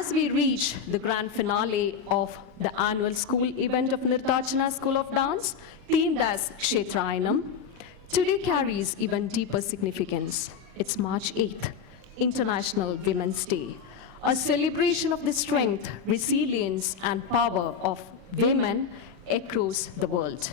As we reach the grand finale of the annual school event of Nirtachana School of Dance, themed as Kshetrayanam, today carries even deeper significance. It's March 8th, International Women's Day, a celebration of the strength, resilience, and power of women across the world.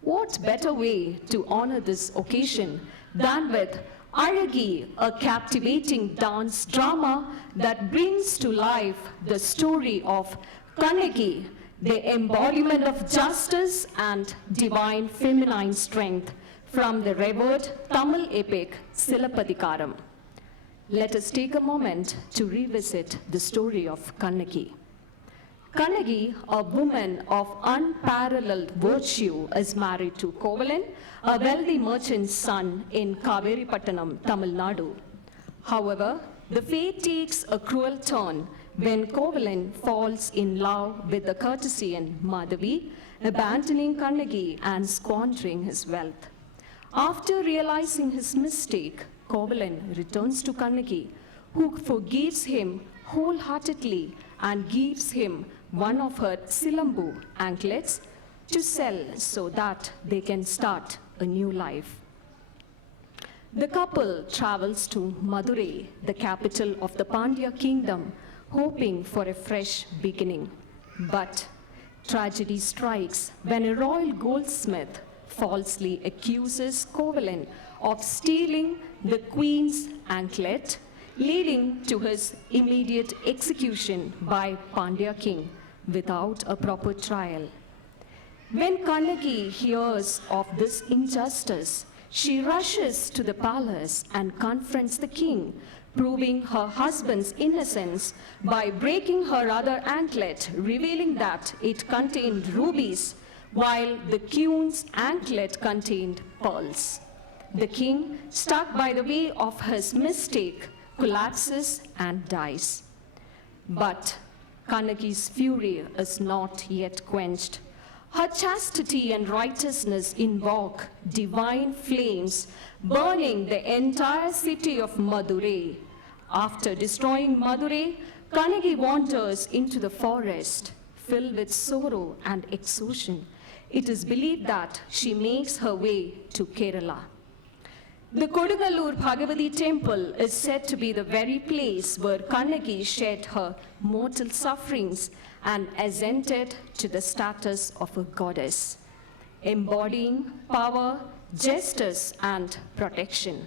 What better way to honor this occasion than with Azhagi, a captivating dance drama that brings to life the story of Kannagi, the embodiment of justice and divine feminine strength from the revered Tamil epic Silappatikaram. Let us take a moment to revisit the story of Kannagi. Kannagi, a woman of unparalleled virtue, is married to Kovalan, a wealthy merchant's son in Kaveripattanam, Tamil Nadu. However, the fate takes a cruel turn when Kovalan falls in love with the courtesan Madhavi, abandoning Kannagi and squandering his wealth. After realizing his mistake, Kovalan returns to Kannagi, who forgives him wholeheartedly and gives him one of her Silambu anklets to sell so that they can start a new life. The couple travels to Madurai, the capital of the Pandya kingdom, hoping for a fresh beginning. But tragedy strikes when a royal goldsmith falsely accuses Kovalan of stealing the queen's anklet, leading to his immediate execution by Pandya king without a proper trial. When Kannagi hears of this injustice, she rushes to the palace and confronts the king, proving her husband's innocence by breaking her other anklet, revealing that it contained rubies, while the queen's anklet contained pearls. The king, struck by the way of his mistake, collapses and dies. But Kannagi's fury is not yet quenched. Her chastity and righteousness invoke divine flames, burning the entire city of Madurai. After destroying Madurai, Kannagi wanders into the forest, filled with sorrow and exhaustion. It is believed that she makes her way to Kerala. The Kodungalur Bhagavati temple is said to be the very place where Kannagi shared her mortal sufferings and ascended to the status of a goddess, embodying power, justice, and protection.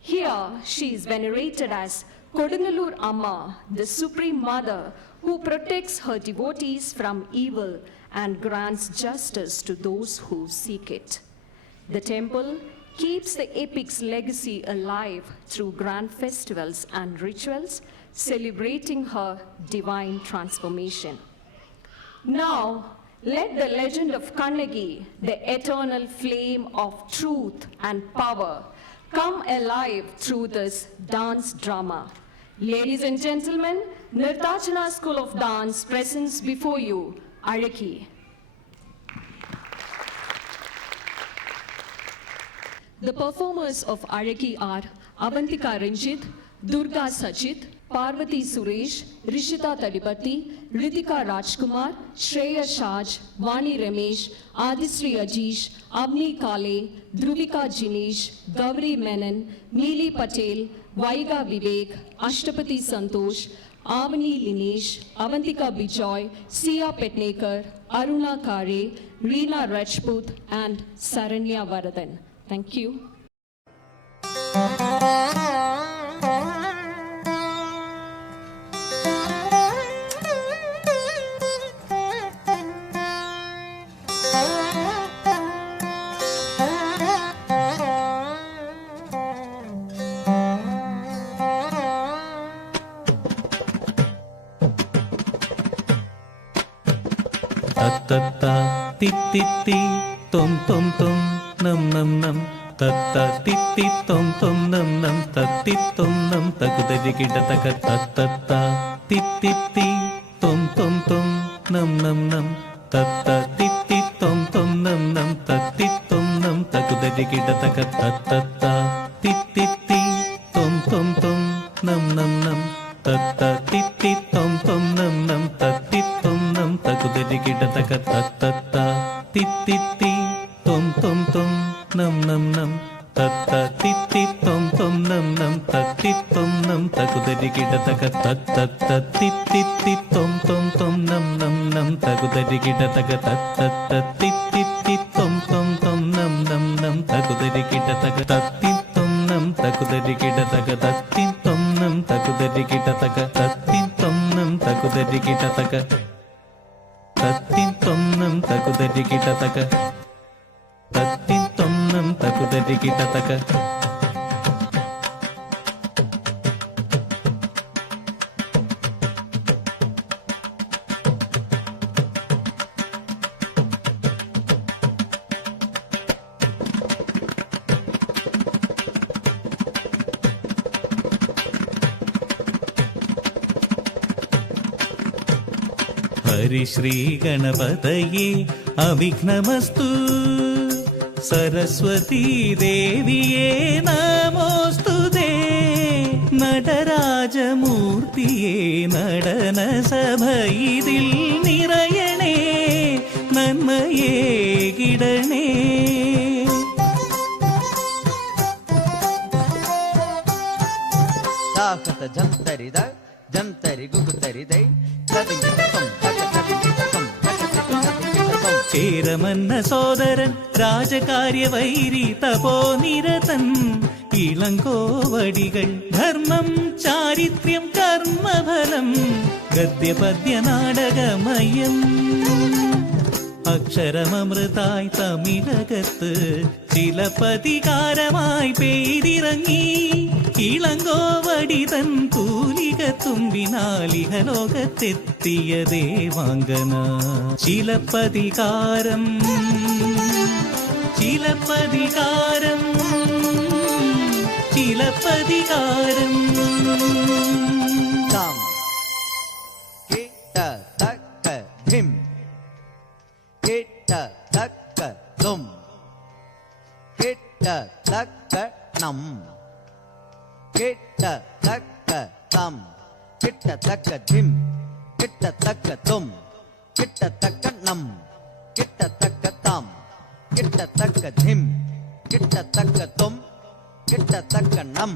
Here, she is venerated as Kodungalur Amma, the Supreme Mother, who protects her devotees from evil and grants justice to those who seek it. The temple keeps the epic's legacy alive through grand festivals and rituals, celebrating her divine transformation. Now, let the legend of Kannagi, the eternal flame of truth and power, come alive through this dance drama. Ladies and gentlemen, Nirtachana School of Dance presents before you Azhagi. The performers of Azhagi are Avantika Ranjit, Durga Sachit, Parvati Suresh, Rishita Tadipati, Ritika Rajkumar, Shreya Shaj, Vani Ramesh, Adisri Ajish, Avni Kale, Dhruvika Jinesh, Gauri Menon, Meeli Patel, Vaiga Vivek, Ashtapati Santosh, Avani Linesh, Avantika Bijoy, Sia Petnekar, Aruna Kare, Reena Rajput, and Saranya Varadan. Thank you. Ta ti ti ti tom tom tom nam nam nam ta ti ti tom tom nam nam ta ti tom nam ta kudari kita ta ta ti ti ti tom tom tom nam nam nam ta ti ti tom tom nam nam ta ti tom nam ta kudari kita ta ti ti ti tom tom tom nam nam nam തത്ത തിത്തി തൊം തൊം നം നം തത്തി തൊം നം തകുതരി കിടതക തത്ത തിത്തി തൊം തൊം തൊം നം നം നം തത്ത തിത്തി തൊം തൊം നം നം തത്തി തൊം നം തകുതരി കിടതക തത്ത തിത്തി തൊം തൊം തൊം നം നം നം തകുതരി കിടതക തത്ത തിത്തി തൊം തൊം തൊം നം നം നം തകുതരി കിടതക തത്തി തൊം നം തകുതരി കിടതക തത്തി തൊം നം തകുതരി കിടതക തത്തി തൊം നം തകുതരി കിടതക തത്തി തൊം നം തകുതരി കിടതക തത്തി തൊം നം തകുതരി കിടതക. ഹരിശ്രീ ഗണപതയേ അവിഘ്നമസ്തു സരസ്വതീ ദേവിയേ നമോസ്തുതേ നടരാജമൂർത്തിയേ നടനസഭയിതിൽ നിറയണേ നന്മയേ കിടണേ. ജംതരിത ജംതരി ഗുഗുതരിതൈ ചേരമന്ന സോദരൻ രാജകാര്യവൈരി തപോനിരതൻ ഇളങ്കോവടികൾ ധർമ്മം ചാരിത്ര്യം കർമ്മഫലം ഗദ്യപദ്യ നാടകമയം അക്ഷരമമൃതായി തമിഴകത്ത് ചിലപ്പതികാരമായി പെയ്തിറങ്ങി ഇളങ്കോവടിതൻ തൂലിക തുമ്പിനാലിഹലോകത്തെത്തിയ ദേവാംഗന. ചിലപ്പതികാരം ചിലപ്പതികാരം ചിലപ്പതികാരം കിട്ട തക്ക തും കിട്ട തക്ക നം കിട്ട തക്ക തം കിട്ട തക്ക ധിം കിട്ട തക്ക തും കിട്ട തക്ക നം കിട്ട തക്ക തം കിട്ട തക്ക ധിം കിട്ട തക്ക തും കിട്ട തക്ക നം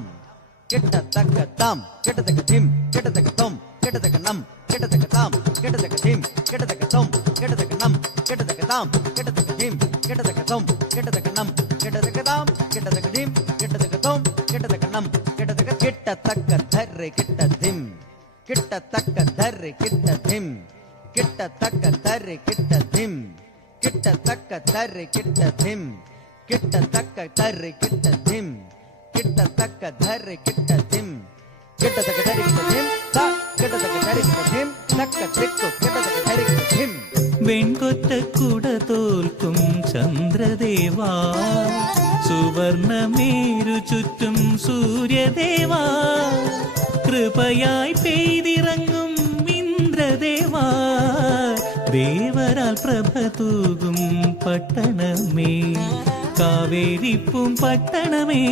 കിട്ട തക്ക തം കിട്ട തക്ക ധിം കിട്ട തക്ക തും കിട്ട തക്ക നം കിട്ട തക്ക തം കിട്ട തക്ക ധിം കിട്ട തക്ക തും കിട്ട തക്ക നം കിട്ട തക്ക തം കിട്ട തക്ക ധിം കിട്ട തക്ക തും കിട്ട തക്ക നം കിട്ട തക്ക തം കിട്ട തക്ക ധിം കിട്ട തക്ക തും കിട്ട തക്ക നം കിട്ട തക്ക കിട്ട തക്ക ധർരെ കിട്ട ധിം കിട്ട തക്ക ധർരെ കിട്ട ധിം കിട്ട തക്ക ധർരെ കിട്ട ധിം കിട്ട തക്ക ധർരെ കിട്ട ധിം കിട്ട തക്ക ധർരെ കിട്ട ധിം കിട്ട തക്ക ധർരെ കിട്ട ധിം കിട്ട തക്ക ധർരെ കിട്ട ധിം കിട്ട തക്ക ധർരെ കിട്ട ധിം തക്ക ത്രിക്കു കിട്ട തക്ക ധർരെ കിട്ട ധിം. വെൺകൊറ്റക്കുട തോൽക്കും ചന്ദ്രദേവാ സുവർണമേരു ചുറ്റും സൂര്യദേവാ കൃപയായി പെയ്തിറങ്ങും ഇന്ദ്രദേവാ ദേവരാൽ പ്രഭ തൂകും പട്ടണമേ കാവേരിപ്പും പട്ടണമേ.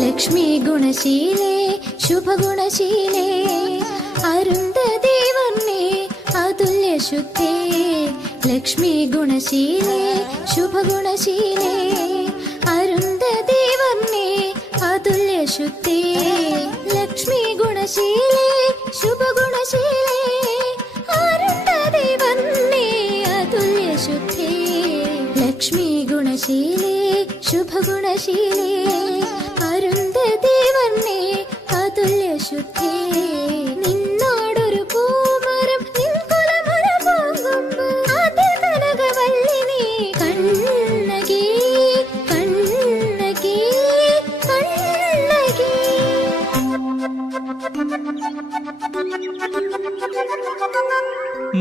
ലക്ഷ്മി ഗുണശീലേ ശുഭഗുണശീലേ അരുന്ധതി വർണ്ണേ അതുല്യ ശുദ്ധേ ലക്ഷ്മി ഗുണശീലേ ശുഭഗുണശീലേ അരുന്ധതി വർണ്ണേ അതുല്യ ശുദ്ധേ ലക്ഷ്മി ഗുണശീലേ ശുഭഗുണശീലേ അരുന്ധതി വർണ്ണേ അതുല്യ ശുദ്ധേ ലക്ഷ്മി ഗുണശീലേ ശുഭഗുണശീലേ അരുന്ധതി വർണ്ണേ അതുല്യ ശുദ്ധേ നിന്നോടൊരു പൂമരം നിൻകുലമുറ പോകുമ്പോ അതിൽ കനകവല്ലി നീ കണ്ണകി കണ്ണകി കണ്ണകി.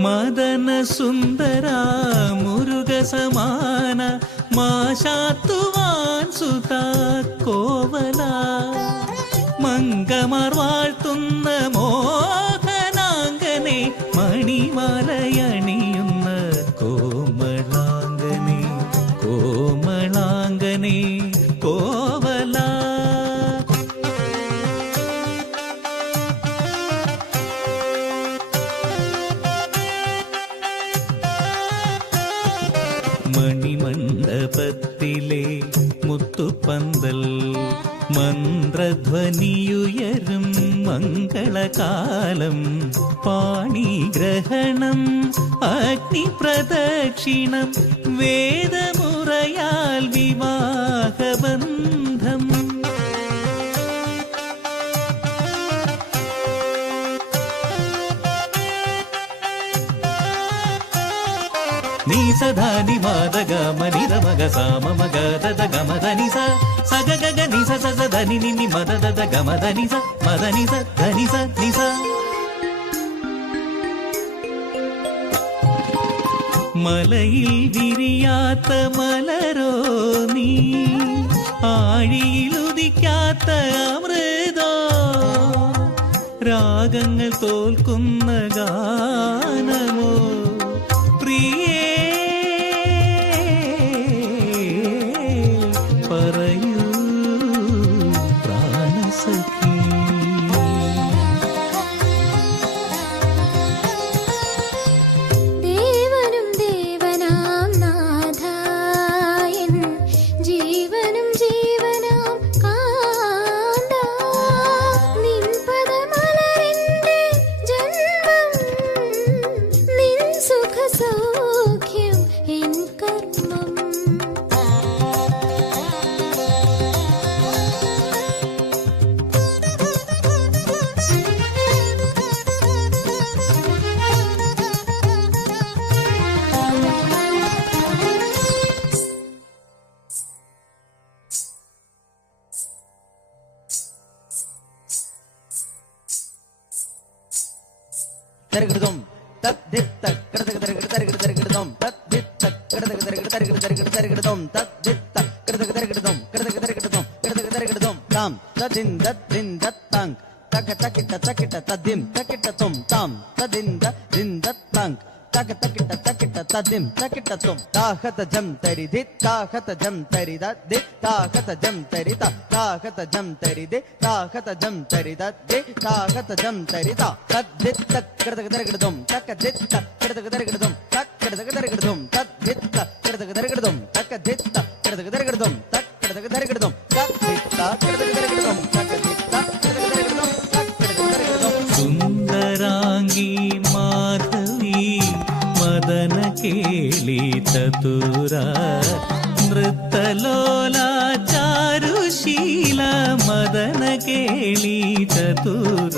മദന സുന്ദര മുരുക സമാന മാശാത്തുവാൻ സുത കോവല മംഗമാർ വാഴ്ത്തുന്ന മോഹനാംഗനെ മണിമാലയണിയുന്ന കോമളാംഗനെ കോമളാംഗനെ കോവല. മണിമണ്ഡപത്തിലെ മുത്തുപന്തൽ മന്ത്രധ്വനിയുയരും മംഗളകാലം പാണിഗ്രഹണം അഗ്നിപ്രദക്ഷിണം വേദമുറയാൽ വിവാഹബന്ധം. നീ സദാനി മാതഗ മനിത മഗ സാമ മഗ ദദ ഗമ ധനി സ സഗ ഗഗ നി സ സ ധനി നി നി മദ ദദ ഗമ ധനി സ മദനി സ ധനി സ നി സ. മലയിൽ വിരിയാത്ത മലരോ നീ ആഴിയിലുദിക്കാത്ത അമൃതോ രാഗങ്ങൾ തോൽക്കുന്ന ഗാനമോ പ്രിയേ പറയൂ പ്രാണസഖി. ദേവനും ദേവനാം നാഥായൻ ജീവനും ജീവനാം കാന്ത നിൻ പദമലരിന്റെ ജന്മം നിൻ സുഖസൗഖ്യം എൻ കർമ്മം. തരകിടതും തദ്ദിത്ത കിടതകിടതരകിടതരകിടതരകിടതും തദ്ദിത്ത കിടതകിടതരകിടതരകിടതരകിടതരകിടതും തദ്ദിത്ത കിടതകിടതരകിടതും കിടതകിടതരകിടതും കിടതകിടതരകിടതും താം തദിൻ ദദ്ദിൻ ദത്താങ് തക തകിട്ട തകിട്ട തദ്ദിം തകിട്ടതും താം തദിൻ ദദ്ദിൻ ദത്താങ് തക തകിട്ട തകിട്ട തദ്ദിം തകിട്ടതും താഹത ജം തരിധി താഹത ജം തരിദ ദി താഹത ജം തരിത താഹത ജം തരിദി താഹത ജം തരിദ ദി താഹത ജം തരിത തദ്ദിത്ത കിടതകിടതരകിടതും തകദിത്ത കിടതകിടതരകിടതും തകിടതകിടതരകിടതും തദ്ദിത്ത കിടതകിടതരകിടതും തകദിത്ത കിടതകിടതരകിടതും തകിടതകിടതരകിടതും തദ്ദിത്ത കിടതകിടതരകിടതും തകദിത്ത കിടതകിടതരകിടതും തകിടതകിടതരകിടതും. സുന്ദരാംഗി മാധവി മദന കേളി ചതുര നൃത്തലോല ചാരുശീല മദന കേളി ചതുര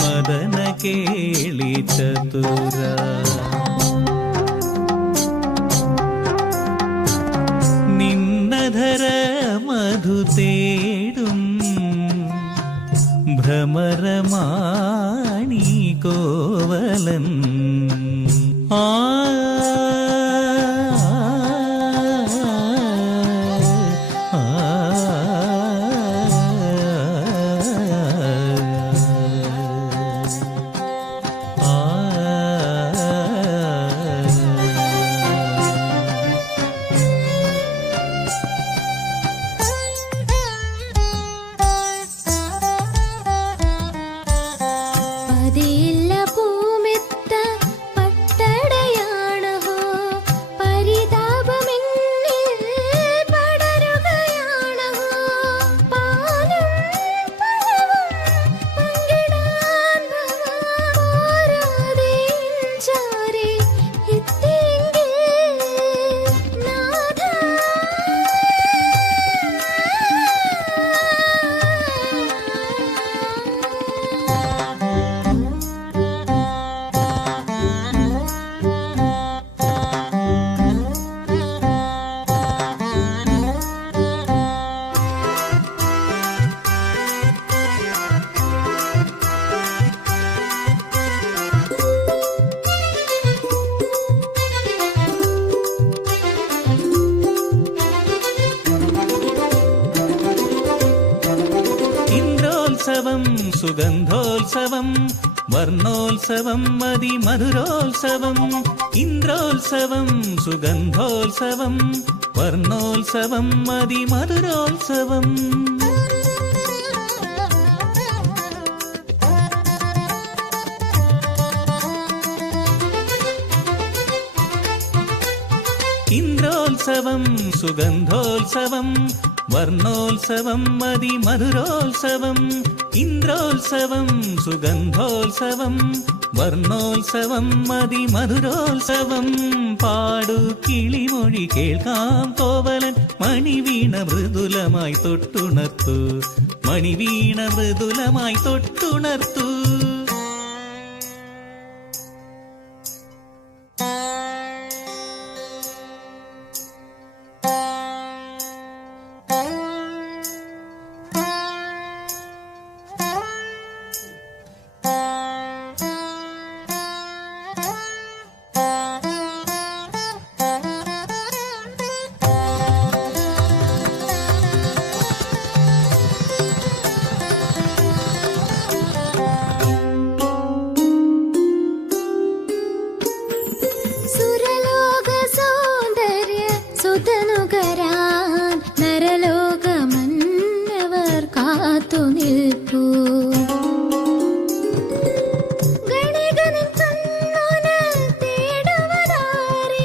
മദന കേളി ചതുര. നിന്നധര മധു തേടും ഭ്രമരമാണി കോവലൻ ആ പതിയില്ല പൂമെത്ത പട്ടടയാ സുഗന്ധോത്സവം വർണ്ണോത്സവം മതിമധുരോത്സവം ഇന്ദ്രോത്സവം സുഗന്ധോത്സവം വർണ്ണോത്സവം മതിമധുരോത്സവം ഇന്ദ്രോത്സവം സുഗന്ധോത്സവം വർണ്ണോത്സവം മതിമധുരോത്സവം ഇന്ദ്രോത്സവം സുഗന്ധോത്സവം വർണ്ണോത്സവം മതിമധുരോത്സവം പാടു കിളിമൊഴി കേൾക്കാം കോവലൻ മണിവീണ മൃദുലമായി തൊട്ടുണർത്തു മണിവീണ മൃദുലമായി തൊട്ടുണർത്തു സുരലോക സൗന്ദര്യ സുതനുകരാൻ നരലോകമന്നവർ കാത്തു നിൽപ്പൂ ഗണികനിൻ കണ്ണോന തേടുവതാരേ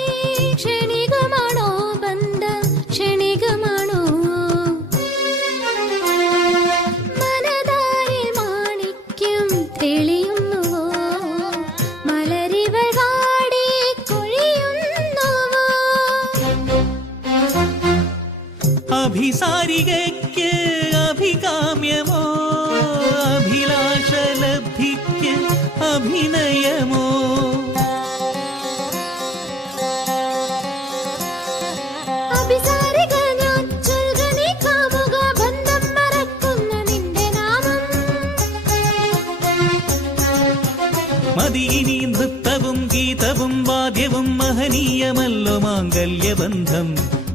ക്ഷണികമാണോ ബന്ധം ക്ഷണികമാണോ മനതാരിൽ മാണിക്യം തെളിയുന്നുവോ മലരിവൾ വാടി കൊഴിയുന്നുവോ അഭിസാരികയ്ക്ക് അഭികാമ്യമോ അഭിലാഷലബ്ധിക്ക് അഭിനയമോ അഭിസാരിക ഞാൻ ചൊൽക നീ കാമുക ബന്ധം മറക്കുന്ന നിന്റെ നാമം മതിയിനി നൃത്തവും ഗീതവും വാദ്യവും മഹനീയമല്ലോ മാംഗല്യബന്ധം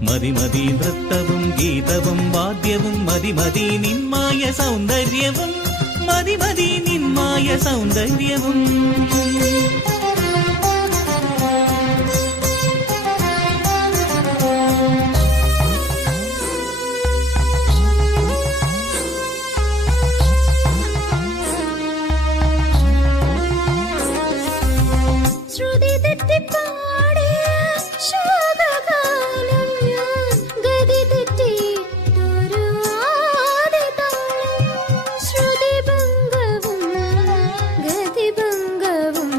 മതി മതി നൃത്തവും ഗീതവും വാദ്യവും മതി മതി നിന്മായ സൗന്ദര്യവും മതി മതി നിന്മായ സൗന്ദര്യവും ശ്രുതി തെറ്റിപ്പാടിയ ശോകകാലം ഞാൻ ഗതി തെറ്റിയിട്ടൊരു ആദിതാളം ശ്രുതിഭംഗവും ഗതിഭംഗവും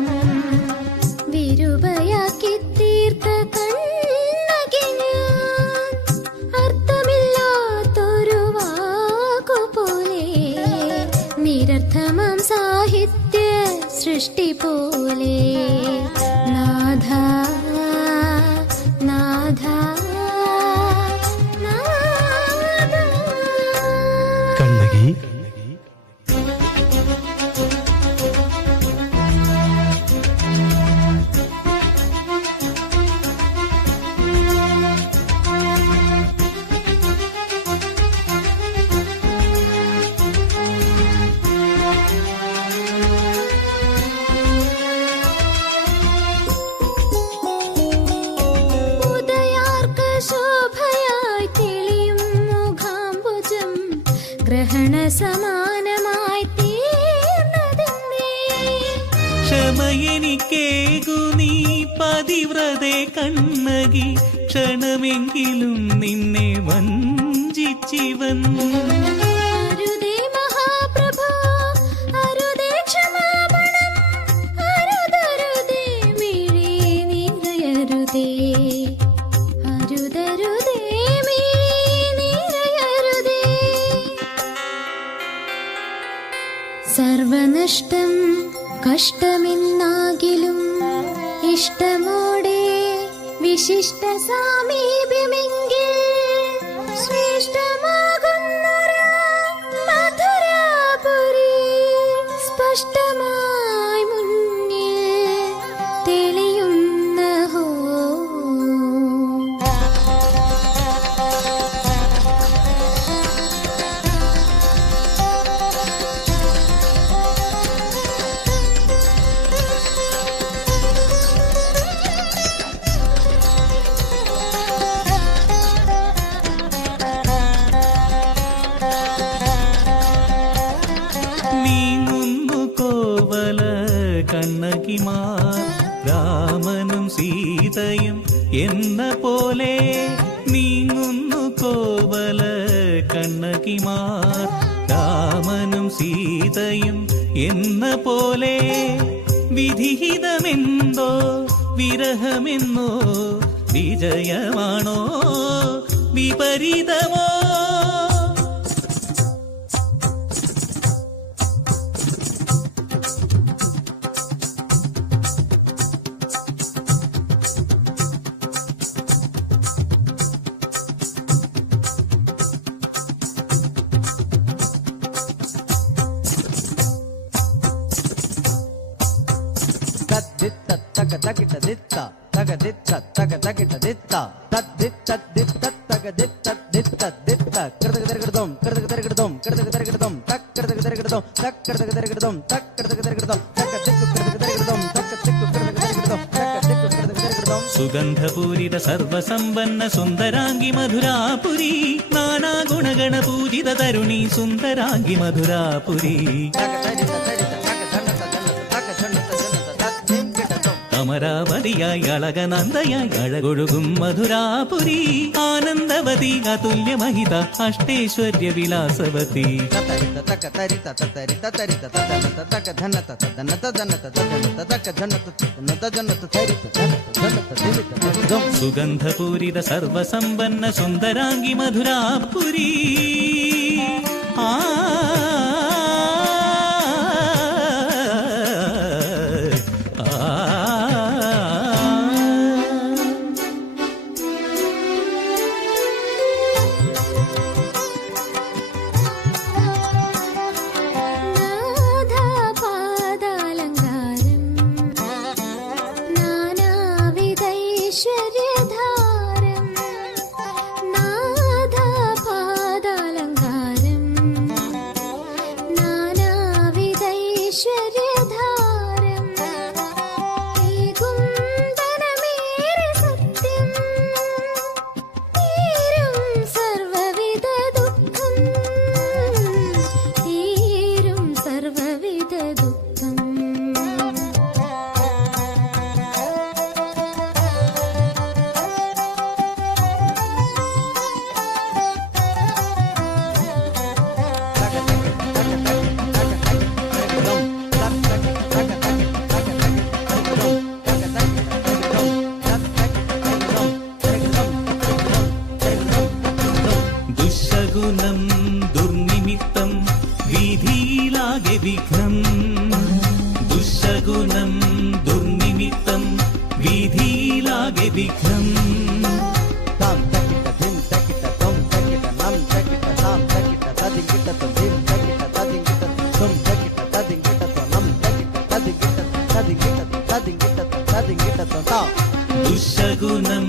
വിരുപയാക്കി തീർത്ത കണ്ണകി ഞാൻ അർത്ഥമില്ലാത്തൊരു വാക്കുപോലെ നിരർത്ഥമാം സാഹിത്യ സൃഷ്ടി പോലെ നാഥ നാഥ നാഥ കണ്ണകി ഉദയാർക്ക ശോഭയായി തെളിയും മുഖാംബുജം ഗ്രഹണ സമാനമായി തീർന്നതെന്നേ ക്ഷമയെനിക്കേകു നീ പതിവ്രതേ കണ്ണകി ക്ഷണമെങ്കിലും നിന്നെ വഞ്ചിച്ചിവൻ അരുതേ മഹാപ്രഭോ അരുതേ ക്ഷമാപണം അരുതരുതേ മിഴി നിറയരുതേ അരുതരുതേ മിഴി നിറയരുതേ സർവനഷ്ടം കഷ്ടമെന്നാകിലും ഇഷ്ടമോടെ വിശിഷ്ട സാമീപ്യമെങ്കിൽ ശ്രേഷ്ഠമാകുന്നൊരു മധുരാപുരി സ്പഷ്ടമായി മുന്നിൽ തെളിയുന്ന ഹോ കണ്ണകിമാർ രാമനും സീതയും എന്ന പോലെ നീങ്ങുന്നു കോവല കണ്ണകിമാർ രാമനും സീതയും എന്ന പോലെ വിധിഹിതമെന്തോ വിരഹമെന്നോ വിജയമാണോ വിപരീതമോ തദ്ദിത്ത തക തകിട ദിത്ത തകദിത്ത തക തകിട ദിത്ത തദ്ദിത്ത ദിത്ത തകദിത്ത ദിത്ത ദിത്ത കൃതകൃതം കൃതകൃതം കൃതകൃതം തക്കൃതകൃതം തക്കൃതകൃതം തക്കൃതകൃതം തക്കദിക്കു കൃതകൃതം തക്കദിക്കു കൃതകൃതം തക്കദിക്കു കൃതകൃതം സുഗന്ധപൂരിത സർവസമ്പന്ന സുന്ദരാംഗി മധുരാപുരി നാനാ ഗുണഗണ പൂജിത തരുണി സുന്ദരാംഗി മധുരാപുരി അമരാവതിയായി അളകനന്ദയായി അഴകൊഴുകും മധുരാപുരി ആനന്ദവതി അതുല്യമഹിത അഷ്ടൈശ്വര്യ വിലാസവതി സുഗന്ധപൂരിത സർവസമ്പന്ന സുന്ദരാംഗി മധുരാപുരി ആ ദുർനിമിത്തം വീതിയിലാകെ വിഘ്നം ദുശകുനം ദുർനിമിത്തം വീതിയിലാകെ വിഘ്നം താം തകിട ധിം തകിട തൊം തകിട നം തകിട താം തകിട തദികിട ധിം തകിട തദികിട തൊം തകിട തദികിട നം തകിട തദികിട തദികിട തദികിട തദികിട താം ദുശകുനം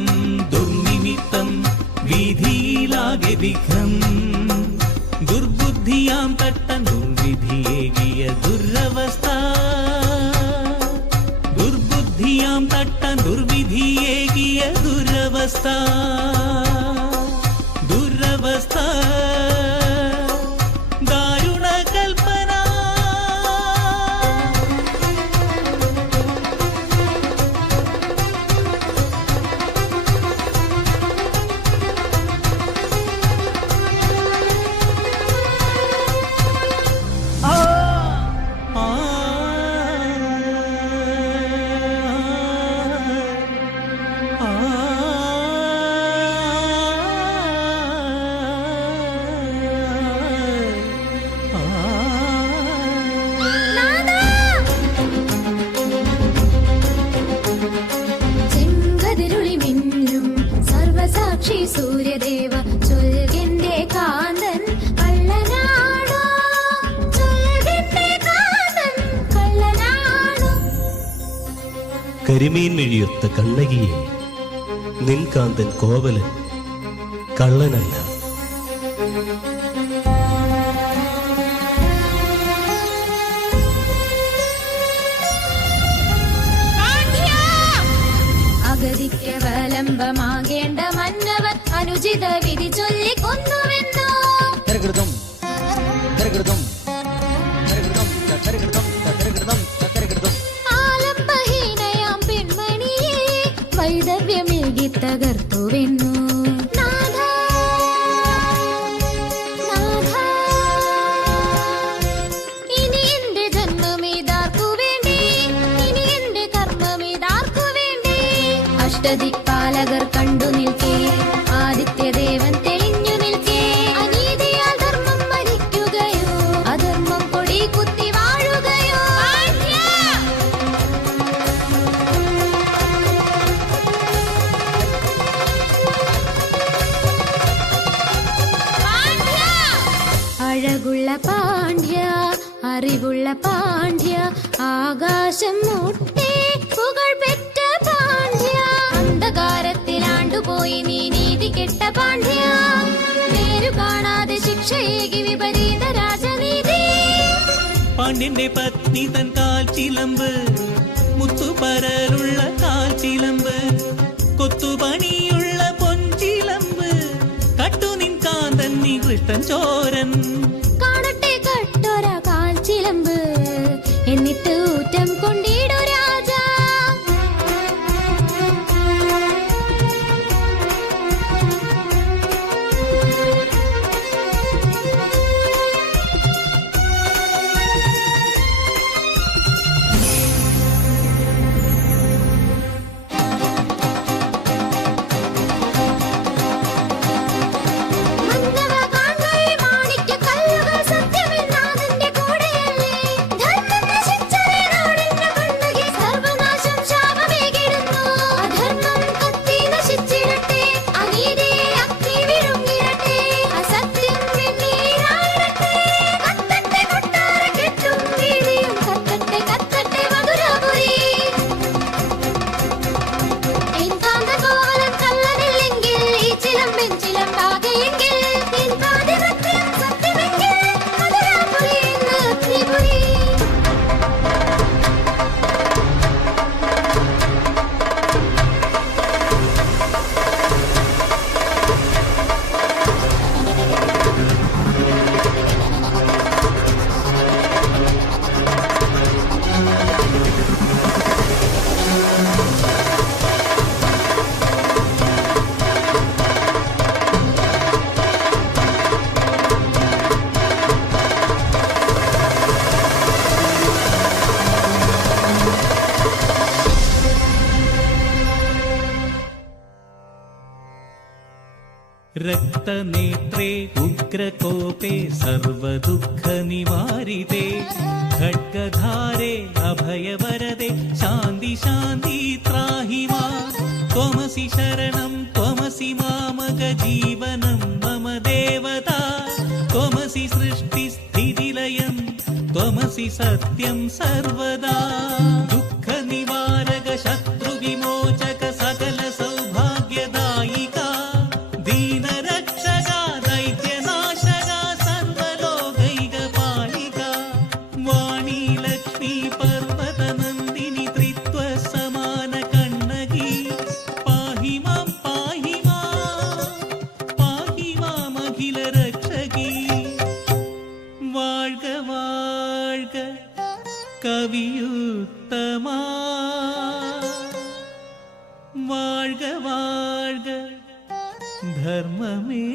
ദുർനിമിത്തം വീതിയിലാകെ വിഘ്നം ദുർബുദ്ധിയാം തട്ട ദുർവിധിയേകിയ ദുരവസ്ഥ ദുർബുദ്ധിയാം തട്ട ദുർവിധിയേകിയ ദുരവസ്ഥ ദുരവസ്ഥ ദാരുണ കൽപ്പന സാക്ഷി സൂര്യദേവ ചൊൽകെന്റെ കാന്തൻ കള്ളനാടോ ചൊൽകെന്റെ കാന്തൻ കള്ളനാടോ കരിമീൻ മിഴിയൊത്ത കണ്ണകിയെ നിൻ കാന്തൻ കോവലൻ കള്ളനല്ല. അഗതിക്കവലംബമാകേണ്ട മന്നവൻ അനുചിത വിധി ചൊല്ലി കൊന്നുവെന്നോ തരകൃതം തരകൃതം തരകൃതം തരകൃതം തരകൃതം തരകൃതം ആലംബഹി തകർത്തുവെന്നു. നാഥ, നാഥ, ഇനി എന്റെ ജന്മമേതാർക്കു വേണ്ടി, ഇനി എന്റെ കർമ്മമേതാർക്കു വേണ്ടി. അഷ്ടദിക്പാലകർ കണ്ടു നിൽക്കേ, ആദിത്യദേവൻ തെളിഞ്ഞു നിൽക്കേ. അനീതിയാൽ ധർമ്മം മരിക്കുകയോ, അധർമ്മം കൊടി കുത്തി വാഴുകയോ. അഴകുള്ള പാണ്ഡ്യ, അറിവുള്ള പാണ്ഡ്യ, ആകാശം മുട്ടേ പുകൾ പെറ്റ പാണ്ഡ്യ. അന്ധകാരത്തിലാണ്ടുപോയി നീ നീതി കെട്ട പാണ്ഡ്യ. നേരു കാണാതെ ശിക്ഷയേകി വിപരീത രാജനീതി. പാണ്ഡ്യന്റെ പത്നി തൻ കാൽ ചിലമ്പ്, മുത്തുപരലുള്ള കാൽ ചിലമ്പ്, കൊത്തുപണിയുള്ള പൊൻചിലമ്പ്, കട്ടുനിൻ കാന്തൻ നീ കൃഷ്ണൻ ചോരൻ. കാണട്ടെ കട്ടൊര കാൽ ചിലമ്പ്, എന്നിട്ട് ഊറ്റം കൊണ്ടിടു രാജ. മന്നവ കാൺകൈ മാണിക്യ കല്ലുകൾ സത്യമെന്നാഥന്റെ കൂടെയല്ലേ. ധർമ്മം നശിച്ചവേ നാടിന്റെ കണ്ണകി സർവനാശം ശാപമേകിടുന്നു. അധർമ്മം കത്തി നശിച്ചിടട്ടെ, അനീതിയെ അഗ്നി വിഴുങ്ങിടട്ടെ, അസത്യം വെണ്ണീരായിടട്ടെ. കത്തട്ടെ കൊട്ടാര കെട്ടും വീതിയും, കത്തട്ടെ കത്തട്ടെ മധുരാപുരി. എൻ കാന്തകോവലൻ കള്ളനില്ലെങ്കിൽ, ഈ ചിലമ്പൻ ചിലമ്പാകെയെങ്കിൽ, എൻ പാതിവൃത്യം സത്യമെങ്കിൽ, മധുരാപുരി എന്ന് ത്രിപുരി. രക്തനേത്രേ ഉഗ്രകോപേ സർവദുഃഖനിവാരിതേ, ഖഡ്ഗധാരേ അഭയവരദേ ശാന്തി ശാന്തി ത്രാഹി മാം. ത്വമസി ശരണം ത്വമസി മാമക ജീവനം മമ ദേവതാ. ത്വമസി സൃഷ്ടിസ്ഥിതിലയം ത്വമസി സത്യം സർവദാ. ദുഃഖനിവാരക ശത്രുവിമോചക സകല സൗഭാഗ്യദായിക, ദീനരക്ഷക ദൈത്യനാശക സർവലോകൈകപാലിക. വാണി ലക്ഷ്മി പർവതനന്ദിനി ത്രിത്വസമാന കണ്ണകി. പാഹി മാം പാഹി മാമഖില രക്ഷകി. വാഴ്ക വാഴ്ക കവിയുത്തമാ, വാഴ്ക വാഴ്ക ധർമ്മമേ.